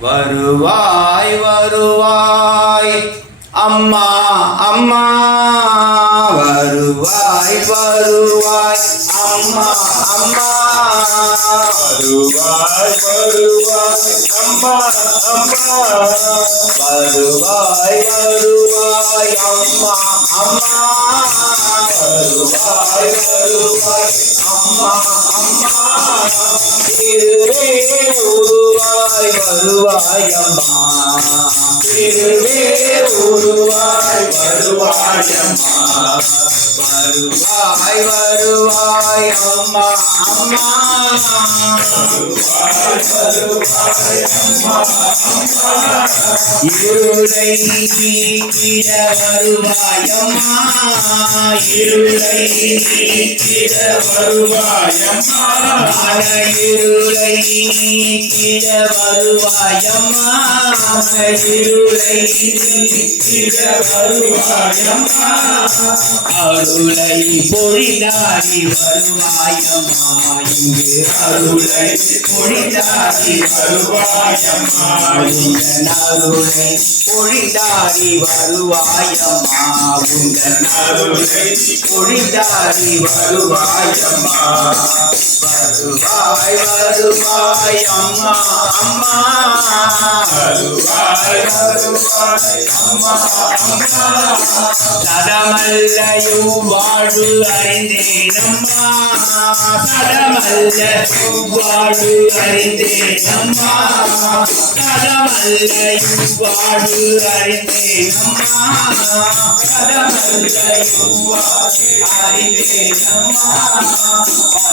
வருவாய் வருவாய். அம்மா அம்மா. வருவாய் வருவாய். அம்மா அம்மா. வருவாய் வருவாய். அம்மா அம்மா. வருவாய் வருவாய். அம்மா அம்மா. வருவாய் வருவாய். அம்மா. திருவே உருவாய் வருவாய் அம்மா. திருவே உருவாய் வருவாய் அம்மா வருவாய் வருவாய் அம்மா அம்மா இருளை நீக்கிட வருவாயம்மா இருளை நீக்கிட வருவாயம்மா இருளை நீக்கிட வருவாயம்மா இருளை நீக்கிட வருவாயம்மா அருளை பொழிதாடி வருவாயம்மா இங்கு அருளை பொழிதாடி வருவாயம்மா உந்தன் அருளை பொழிதாடி வருவாயம்மா உந்தன் அருளை பொழிதாடி வருவாயம்மா வருவாய் வருவாய் அம்மா அம்மா வருவாய் வருவாய் அம்மா அம்மா சதமல்லையும் வாழ்வு அறிந்தேனம்மா சதமல்லையும் வாழ்வு அறிந்தேனம்மா சதமல்லையும் வாழ்வு அறிந்தேனம்மா சதமல்லையும் வாழ்வு அறிந்தேனம்மா பரம்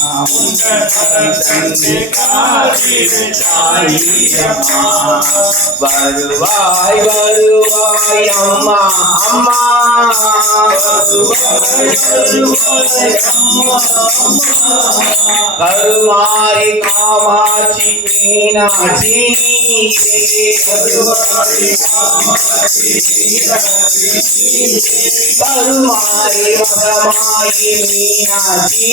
தாயிரம்மா பரம் வருவாய் வருவாய் அம்மா அம்மா. கருமாரி காமாட்சி மீனாட்சி. கருமாரி மகமாயி மீனாட்சி.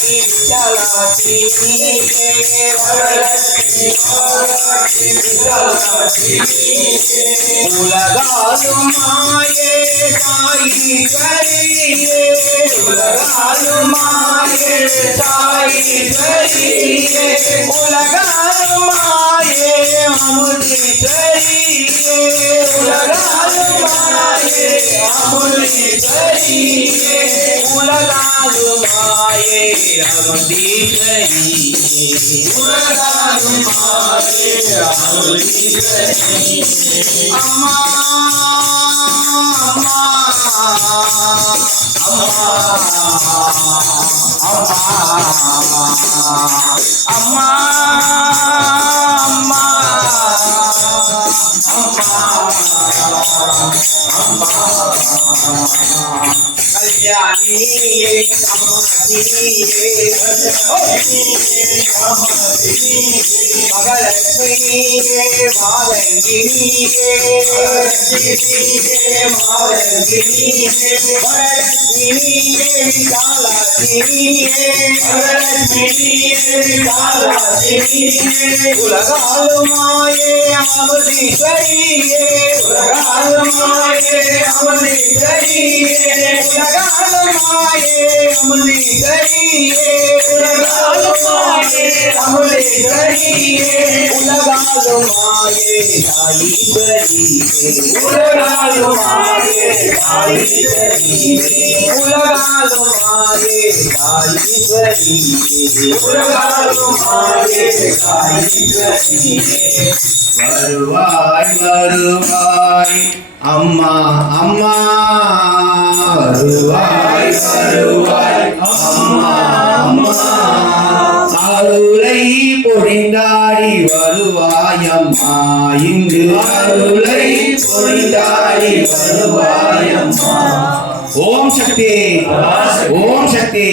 வரலட்சுமி வாராகி தலாசி வரலட்சுமி வாராகி தலாசி உலகாலும் மாயே தாயி கரியே உலகாலும் மாயே தாயி கரியே உலகாலும் மாயே அமுதி கரியே உலகாலும் மாயே அமுதி கரியே அம்மா அம்மா அம்மா कल्याणी समाधि भगलक्ष्मी रे मालंगिनी रे मालंगिनी रे वरलक्ष्मी रे विशालाक्षिणी रे वरलक्ष्मी रे विशालाक्षिणी रे उलगाल माये अमरीश्वरी रे அமர்தீஸ்வரியே உலகாலுமாயே தாயீஸ்வரியே உலகாலுமாயே தாயீஸ்வரியே உலகாலுமாயே தாயீஸ்வரியே உலகாலுமாயே வருவாய் வருவாய். அம்மா அம்மா. வருவாய் வருவாய். அம்மா அம்மா. அருளை பொழிந்தாடி வருவாயம்மா இங்கு அருளை பொழிந்தாடி வருவாயம்மா ஓம் சக்தி ஓம் சக்தி.